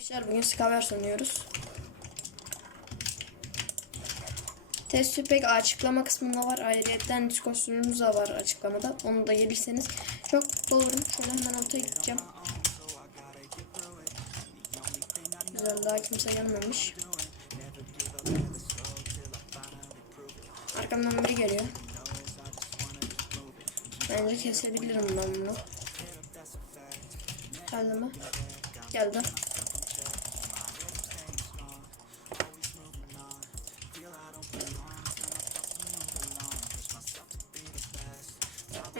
Arkadaşlar bugün Skaver sunuyoruz. Test pek açıklama kısmında var. Ayrıca Discord da var açıklamada. Onu da gelirseniz çok mutlu olurum. Şöyle hemen ortaya gideceğim. Güzel daha kimse gelmemiş. Arkamdan biri geliyor. Bence kesebilirim ben bunu. Geldi mi? Geldi.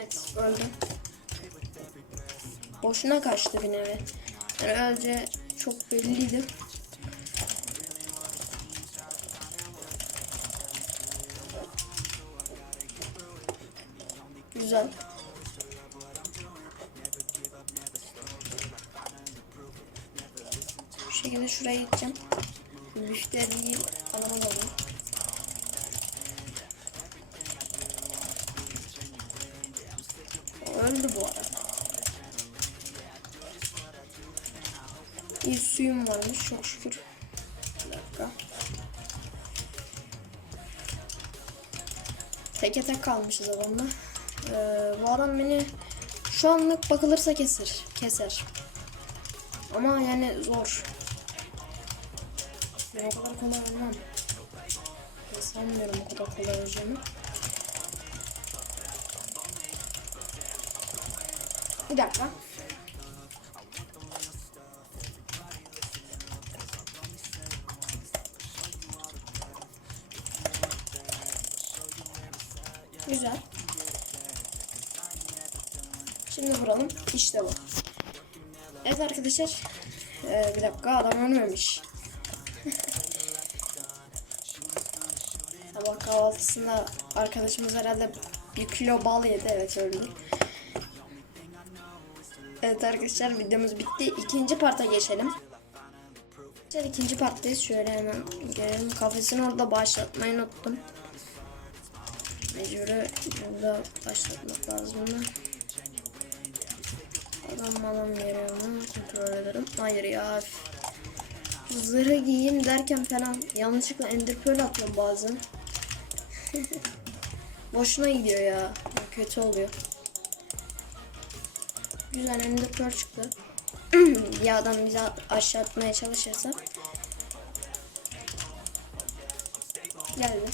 Evet öldü. Boşuna kaçtı bir nevi. Yani önce çok belliydi. Güzel. Bu şekilde şuraya gideceğim. Müşteriyi alalım. İyi suyum varmış çok şükür. Bir dakika. Teke tek kalmışız adamla. Ee, bu adam beni şu anlık bakılırsa keser. Keser. Ama yani zor. Ben o kadar kolay olmam. Sanmıyorum o kadar kolay olacağını. Bir dakika. Güzel. Şimdi vuralım. İşte bu. Evet arkadaşlar. Ee, bir dakika adam ölmemiş. Sabah kahvaltısında arkadaşımız herhalde bir kilo bal yedi. Evet öldü. Evet arkadaşlar videomuz bitti. İkinci parta geçelim. Arkadaşlar ikinci parttayız. Şöyle hemen gelelim. Kafesin orada başlatmayı unuttum. Mecburi burada başlatmak lazım. Adam adam yere onu kontrol ederim. Hayır ya. Zırhı giyeyim derken falan yanlışlıkla ender pearl atıyorum bazen. Boşuna gidiyor ya. Kötü oluyor. Güzel ender pearl çıktı. ya adam bizi aşağı atmaya çalışırsa. Geldi.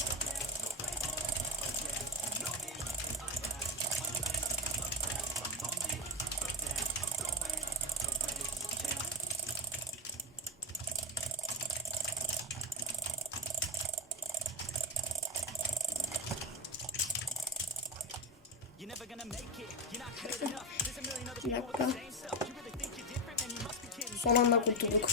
Dakika. Son anda kurtulduk.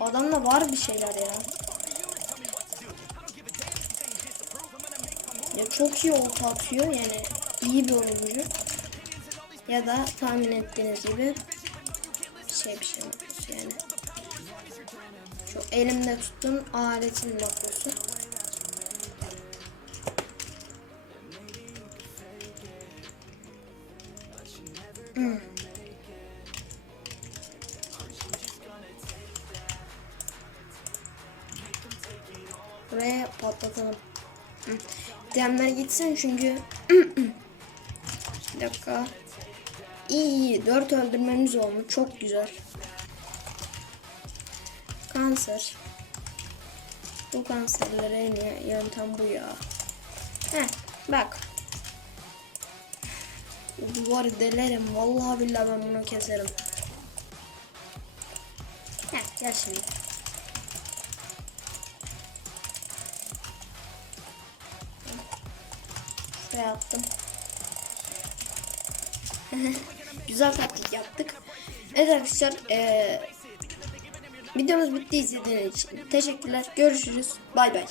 Bu adamda var bir şeyler ya. Ya çok iyi olta atıyor yani iyi bir oyuncu. Ya da tahmin ettiğiniz gibi şey bir şey yani. Şu elimde tuttuğum aletin makrosu. Hmm. Patlatalım. Hı. Diyenler gitsin çünkü bir dakika. İyi iyi. Dört öldürmemiz olmuş. Çok güzel. Kanser. Bu kanserlere en iyi yöntem bu ya. Heh bak. Bu duvarı delerim. Vallahi billahi ben bunu keserim. Heh gel şimdi. Şuraya attım. Güzel taktik yaptık. Evet arkadaşlar eee videomuz bitti izlediğiniz için. Teşekkürler. Görüşürüz. Bay bay.